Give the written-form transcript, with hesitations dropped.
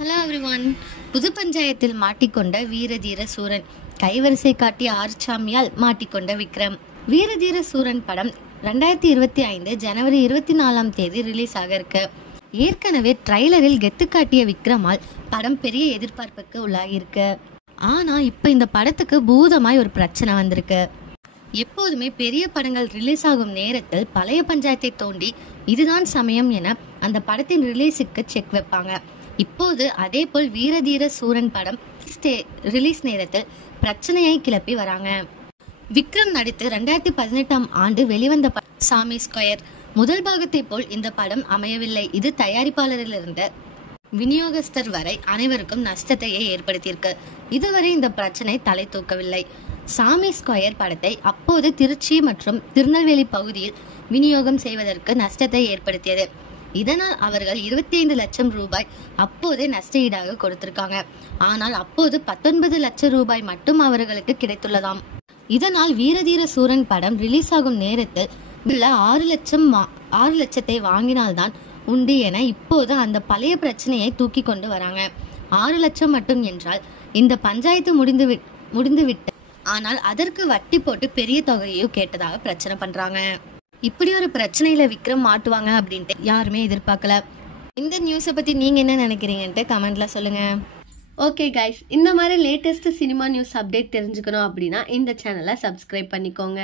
Hello everyone. புது பஞ்சாயத்தில் மாட்டிக்கொண்ட வீரதீர சூரன், கைவரிசை காட்டிய ஆர்ச்சாமியால் மாட்டிக்கொண்ட விக்ரம். வீரதீர சூரன் படம் 2025 ஜனவரி 24 ரிலீஸ் ஆக இருக்கு. ஏற்கனவே ட்ரைலரில் கெத்து காட்டிய விக்ரமால் படம் பெரிய எதிர்பார்ப்புக்கு உள்ளாகிருக்கு. ஆனா இப்ப இந்த படத்துக்கு பூதமாய் ஒரு பிரச்சனை வந்திருக்கு. எப்போதுமே பெரிய படங்கள் ரிலீஸ் ஆகும் நேரத்தில் பழைய பஞ்சாயத்தை தோண்டி இதுதான் சமயம் என அந்த படத்தின் ரிலீஸுக்கு செக் வைப்பாங்க. இப்போது அதே போல் வீரதீர சூரன் படம் ரிலீஸ் நேரத்தில் பிரச்சனையை கிளப்பி வராங்க. விக்ரம் நடித்து 2018 வெளிவந்த சாமி ஸ்கொயர் முதல் பாகத்தை போல் இந்த படம் அமையவில்லை. இது தயாரிப்பாளரிலிருந்து விநியோகஸ்தர் வரை அனைவருக்கும் நஷ்டத்தையே ஏற்படுத்தியிருக்கு. இதுவரை இந்த பிரச்சனை தலை தூக்கவில்லை. சாமி ஸ்கொயர் படத்தை அப்போது திருச்சி மற்றும் திருநெல்வேலி பகுதியில் விநியோகம் செய்வதற்கு நஷ்டத்தை ஏற்படுத்தியது. இதனால் அவர்கள் 25 லட்சம் ரூபாய் அப்போதே நஷ்ட ஈடாக கொடுத்திருக்காங்க. ஆனால் அப்போது 19 லட்சம் ரூபாய் மட்டும் அவர்களுக்கு கிடைத்துள்ளதாம். இதனால் வீரதீர சூரன் படம் ரிலீஸ் ஆகும் நேரத்தில் 6 லட்சத்தை வாங்கினால்தான் உண்டு என இப்போது அந்த பழைய பிரச்சனையை தூக்கி கொண்டு வராங்க. 6 லட்சம் மட்டும் என்றால் இந்த பஞ்சாயத்து முடிந்துவிட்டு, ஆனால் அதற்கு வட்டி போட்டு பெரிய தொகையையும் கேட்டதாக பிரச்சனை பண்றாங்க. இப்படி ஒரு பிரச்சனையில விக்ரம் மாட்டுவாங்க அப்படின்ட்டு யாருமே எதிர்பார்க்கல. இந்த நியூஸை பத்தி நீங்க என்ன நினைக்கிறீங்கன்ட்டு கமெண்ட்ல சொல்லுங்க. ஓகே கைஸ், இந்த மாதிரி லேட்டஸ்ட் சினிமா நியூஸ் அப்டேட் தெரிஞ்சுக்கணும் அப்படின்னா இந்த சேனலை சப்ஸ்கிரைப் பண்ணிக்கோங்க.